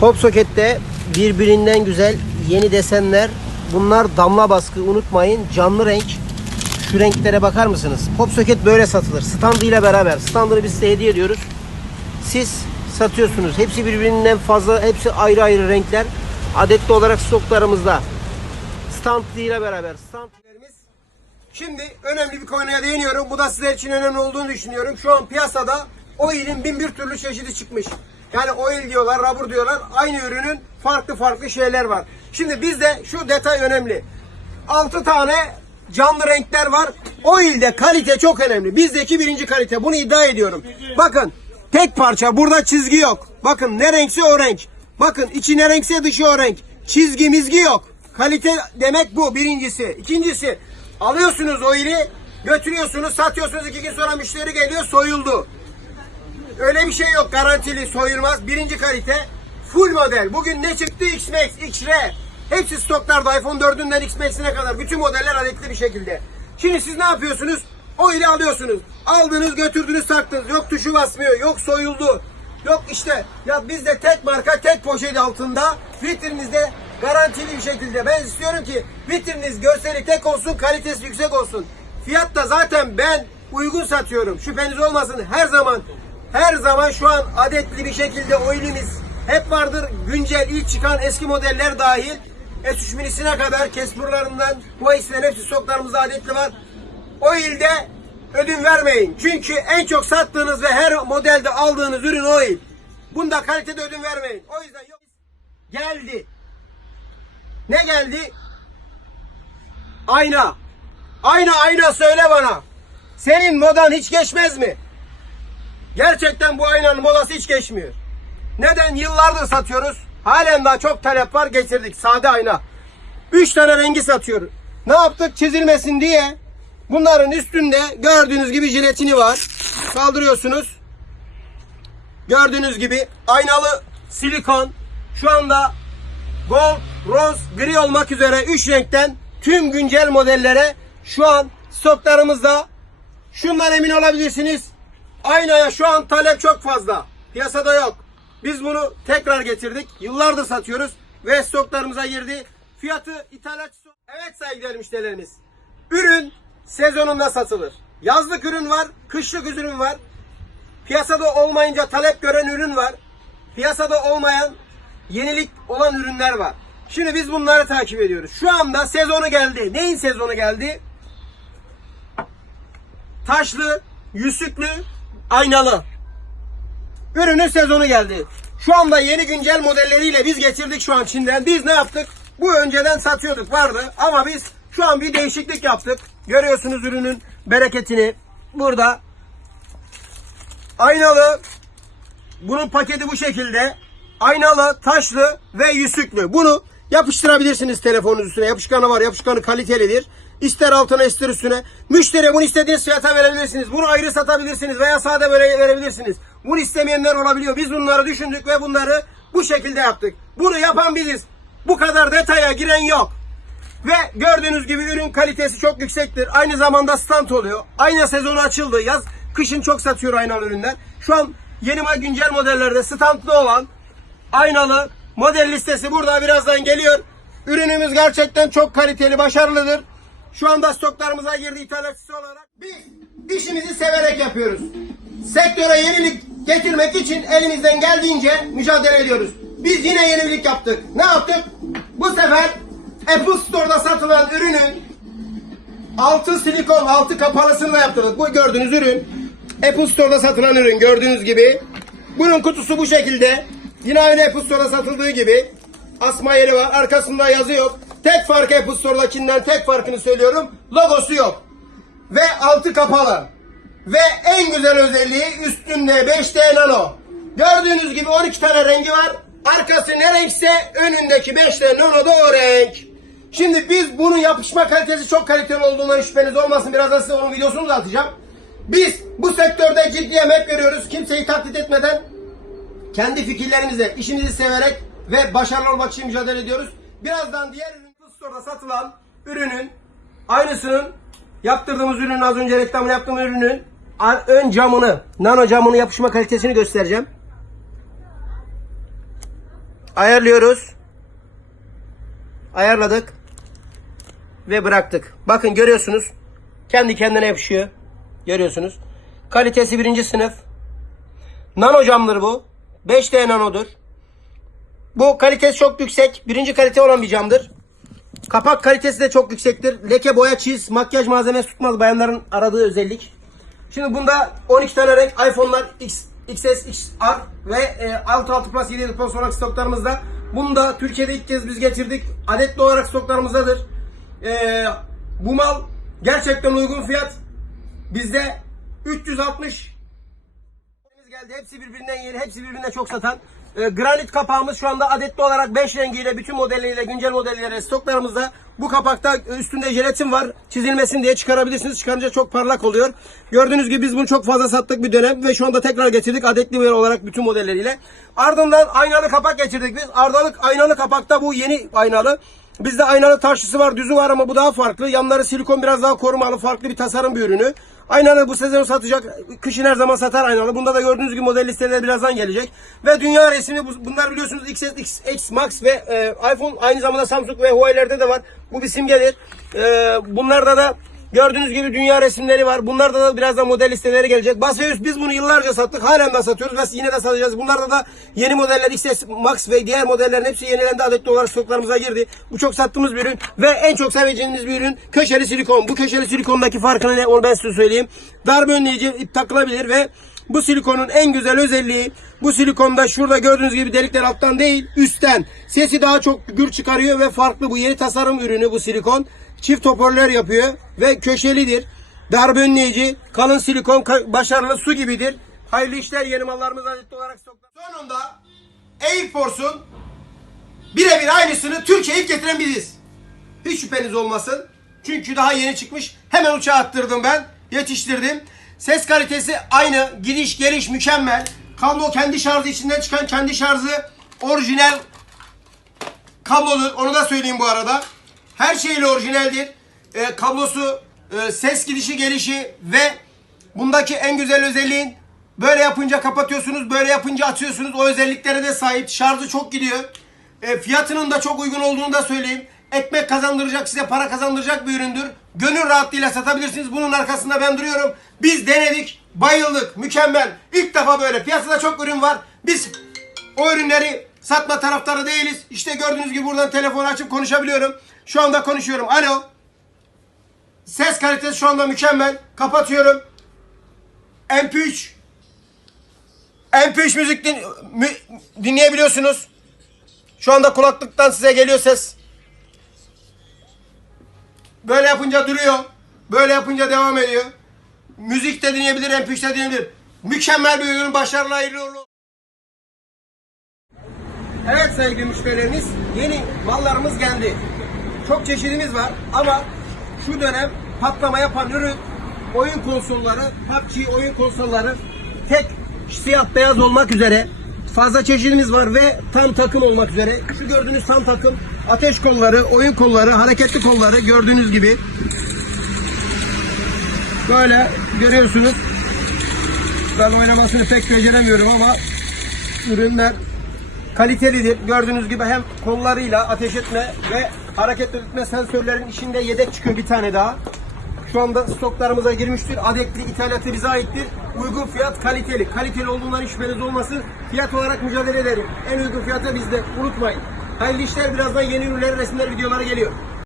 Pop sokette birbirinden güzel yeni desenler. Bunlar damla baskı unutmayın. Canlı renk. Şu renklere bakar mısınız? Pop soket böyle satılır. Standıyla beraber. Standını biz size hediye ediyoruz. Siz satıyorsunuz. Hepsi birbirinden fazla, hepsi ayrı ayrı renkler. Adetli olarak stoklarımızda. Standıyla beraber. Standlarımız Şimdi önemli bir konuya değiniyorum. Bu da sizler için önemli olduğunu düşünüyorum. Şu an piyasada oil'in bin bir türlü çeşidi çıkmış. Yani oil diyorlar, rubber diyorlar. Aynı ürünün farklı farklı şeyler var. Şimdi bizde şu detay önemli. 6 tane canlı renkler var. Oil'de kalite çok önemli. Bizdeki birinci kalite. Bunu iddia ediyorum. Bakın tek parça. Burada çizgi yok. Bakın ne renkse o renk. Bakın içi ne renkse dışı o renk. Çizgi mizgi yok. Kalite demek bu birincisi. İkincisi alıyorsunuz oili götürüyorsunuz satıyorsunuz iki gün sonra müşteri geliyor soyuldu. Öyle bir şey yok garantili soyulmaz. Birinci kalite full model. Bugün ne çıktı X-Max, X-Ray. Hepsi stoklarda iPhone 4'ünden X-Max'ine kadar bütün modeller adetli bir şekilde. Şimdi siz ne yapıyorsunuz? O ile alıyorsunuz. Aldınız götürdünüz taktınız. Yok tuşu basmıyor. Yok soyuldu. Yok işte ya bizde tek marka tek poşet altında vitrininizde garantili bir şekilde. Ben istiyorum ki vitrininiz görseli tek olsun kalitesi yüksek olsun. Fiyat da zaten ben uygun satıyorum. Şüpheniz olmasın her zaman her zaman şu an adetli bir şekilde oilimiz hep vardır. Güncel ilk çıkan eski modeller dahil S3 minisine kadar Kesburlarından bu isten hepsi stoklarımızda adetli var. O ilde ödün vermeyin. Çünkü en çok sattığınız ve her modelde aldığınız ürün o il. Bunda kalitede ödün vermeyin. O yüzden yok. Geldi. Ne geldi? Ayna. Ayna ayna söyle bana. Senin modan hiç geçmez mi? Gerçekten bu aynanın molası hiç geçmiyor. Neden? Yıllardır satıyoruz. Halen daha çok talep var getirdik. Sade ayna. Üç tane rengi satıyor. Ne yaptık? Çizilmesin diye bunların üstünde gördüğünüz gibi jiletini var. Kaldırıyorsunuz. Gördüğünüz gibi aynalı silikon. Şu anda gold, rose, gri olmak üzere 3 renkten tüm güncel modellere şu an stoklarımızda şundan emin olabilirsiniz. Aynaya şu an talep çok fazla. Piyasada yok. Biz bunu tekrar getirdik. Yıllardır satıyoruz ve stoklarımıza girdi. Fiyatı ithalatçısı. Evet saygıdeğer müşterilerimiz. Ürün sezonunda satılır. Yazlık ürün var, kışlık ürün var. Piyasada olmayınca talep gören ürün var. Piyasada olmayan yenilik olan ürünler var. Şimdi biz bunları takip ediyoruz. Şu anda sezonu geldi. Neyin sezonu geldi? Taşlı, yüzüklü, aynalı. Ürünün sezonu geldi. Şu anda yeni güncel modelleriyle biz getirdik şu an Çin'den. Biz ne yaptık? Bu önceden satıyorduk vardı ama biz şu an bir değişiklik yaptık. Görüyorsunuz ürünün bereketini. Burada aynalı bunun paketi bu şekilde. Aynalı, taşlı ve yüzüklü. Bunu yapıştırabilirsiniz telefonunuz üstüne. Yapışkanı var. Yapışkanı kalitelidir. İster altına ister üstüne. Müşteriye bunu istediğiniz fiyata verebilirsiniz. Bunu ayrı satabilirsiniz veya sade böyle verebilirsiniz. Bunu istemeyenler olabiliyor. Biz bunları düşündük ve bunları bu şekilde yaptık. Bunu yapan biziz. Bu kadar detaya giren yok. Ve gördüğünüz gibi ürün kalitesi çok yüksektir. Aynı zamanda stand oluyor. Ayna sezonu açıldı. Yaz, kışın çok satıyor aynalı ürünler. Şu an yeni güncel modellerde standlı olan aynalı model listesi burada birazdan geliyor. Ürünümüz gerçekten çok kaliteli, başarılıdır. Şu anda stoklarımıza girdi ithalatçısı olarak. Biz işimizi severek yapıyoruz. Sektöre yenilik getirmek için elimizden geldiğince mücadele ediyoruz. Biz yine yenilik yaptık. Ne yaptık? Bu sefer Apple Store'da satılan ürünün altı silikon, altı kapalısını da yaptırdık. Bu gördüğünüz ürün Apple Store'da satılan ürün gördüğünüz gibi. Bunun kutusu bu şekilde. Yine aynı Apple Store'da satıldığı gibi. Asma yeri var. Arkasında yazı yok. Tek farkı Apple Store'dakinden tek farkını söylüyorum. Logosu yok. Ve altı kapalı. Ve en güzel özelliği üstünde 5D nano. Gördüğünüz gibi 12 tane rengi var. Arkası ne renkse önündeki 5D nano da o renk. Şimdi biz bunun yapışma kalitesi çok kaliteli olduğundan şüpheniz olmasın. Birazdan size onun videosunu da atacağım. Biz bu sektörde ciddi emek veriyoruz. Kimseyi taklit etmeden kendi fikirlerimizle, işimizi severek ve başarılı olmak için mücadele ediyoruz. Birazdan diğer Store'da satılan ürünün aynısının yaptırdığımız ürünün az önce reklamını yaptığım ürünün ön camını, nano camını yapışma kalitesini göstereceğim. Ayarlıyoruz. Ayarladık. Ve bıraktık. Bakın görüyorsunuz. Kendi kendine yapışıyor. Görüyorsunuz. Kalitesi birinci sınıf. Nano camdır bu. 5D nanodur. Bu kalitesi çok yüksek. Birinci kalite olan bir camdır. Kapak kalitesi de çok yüksektir. Leke, boya, çiz, makyaj malzemesi tutmaz bayanların aradığı özellik. Şimdi bunda 12 tane renk iPhone'lar X, XS, XR ve e, 6 6 Plus 7 Plus olarak stoklarımızda. Bunu da Türkiye'de ilk kez biz getirdik. Adetli olarak stoklarımızdadır. E, bu mal gerçekten uygun fiyat. Bizde 360 geldi. Hepsi birbirinden yeni, hepsi birbirinden çok satan. E, granit kapağımız şu anda adetli olarak 5 rengiyle, bütün modelleriyle, güncel modelleriyle stoklarımızda. Bu kapakta üstünde jelatin var. Çizilmesin diye çıkarabilirsiniz. Çıkarınca çok parlak oluyor. Gördüğünüz gibi biz bunu çok fazla sattık bir dönem ve şu anda tekrar getirdik adetli bir olarak bütün modelleriyle. Ardından aynalı kapak getirdik biz. Ardalık aynalı kapakta bu yeni aynalı. Bizde aynalı taşlısı var, düzü var ama bu daha farklı. Yanları silikon biraz daha korumalı, farklı bir tasarım bir ürünü. Aynalı bu sezon satacak. Kışın her zaman satar aynalı. Bunda da gördüğünüz gibi model listeleri birazdan gelecek. Ve dünya resmi bu- bunlar biliyorsunuz XS, X, X Max ve e, iPhone aynı zamanda Samsung ve Huawei'lerde de var. Bu bir simgedir. E, bunlarda da Gördüğünüz gibi dünya resimleri var. Bunlarda da birazdan model listeleri gelecek. Baseus biz bunu yıllarca sattık. Halen de satıyoruz ve yine de satacağız. Bunlarda da yeni modeller XS Max ve diğer modellerin hepsi yenilendi adetli olarak stoklarımıza girdi. Bu çok sattığımız bir ürün ve en çok seveceğiniz bir ürün köşeli silikon. Bu köşeli silikondaki farkını ne onu ben size söyleyeyim. Darbe önleyici ip takılabilir ve bu silikonun en güzel özelliği bu silikonda şurada gördüğünüz gibi delikler alttan değil üstten. Sesi daha çok gür çıkarıyor ve farklı bu yeni tasarım ürünü bu silikon. Çift hoparlör yapıyor ve köşelidir. Darbe önleyici, kalın silikon başarılı su gibidir. Hayırlı işler yeni mallarımız adetli olarak stoklar. Sonunda Airforce'un birebir aynısını Türkiye'ye ilk getiren biziz. Hiç şüpheniz olmasın. Çünkü daha yeni çıkmış. Hemen uçağa attırdım ben. Yetiştirdim. Ses kalitesi aynı. Gidiş geliş mükemmel. Kablo kendi şarjı içinden çıkan kendi şarjı orijinal kablodur. Onu da söyleyeyim bu arada. Her şeyle orijinaldir. Ee, kablosu, e, ses gidişi gelişi ve bundaki en güzel özelliğin böyle yapınca kapatıyorsunuz, böyle yapınca açıyorsunuz. O özelliklere de sahip. Şarjı çok gidiyor. E, fiyatının da çok uygun olduğunu da söyleyeyim. Ekmek kazandıracak, size para kazandıracak bir üründür. Gönül rahatlığıyla satabilirsiniz. Bunun arkasında ben duruyorum. Biz denedik, bayıldık, mükemmel. İlk defa böyle. Piyasada çok ürün var. Biz o ürünleri satma taraftarı değiliz. İşte gördüğünüz gibi buradan telefonu açıp konuşabiliyorum. Şu anda konuşuyorum. Alo. Ses kalitesi şu anda mükemmel. Kapatıyorum. MP3 MP3 müzik din- mü- dinleyebiliyorsunuz. Şu anda kulaklıktan size geliyor ses. Böyle yapınca duruyor. Böyle yapınca devam ediyor. Müzik de dinleyebilir, MP3 de dinleyebilir. Mükemmel bir ürün. Başarılı hayırlı. Evet sevgili müşterilerimiz, yeni mallarımız geldi. Çok çeşidimiz var ama şu dönem patlama yapan ürün oyun konsolları, PUBG oyun konsolları tek siyah beyaz olmak üzere fazla çeşidimiz var ve tam takım olmak üzere. Şu gördüğünüz tam takım ateş kolları, oyun kolları, hareketli kolları gördüğünüz gibi böyle görüyorsunuz. Ben oynamasını pek beceremiyorum ama ürünler kalitelidir. Gördüğünüz gibi hem kollarıyla ateş etme ve hareket etme sensörlerin içinde yedek çıkıyor bir tane daha. Şu anda stoklarımıza girmiştir. Adetli ithalatı bize aittir. Uygun fiyat kaliteli. Kaliteli olduğundan şüpheniz olmasın. Fiyat olarak mücadele ederim. En uygun fiyata bizde. Unutmayın. Hayırlı işler. Birazdan yeni ürünler, resimler, videoları geliyor.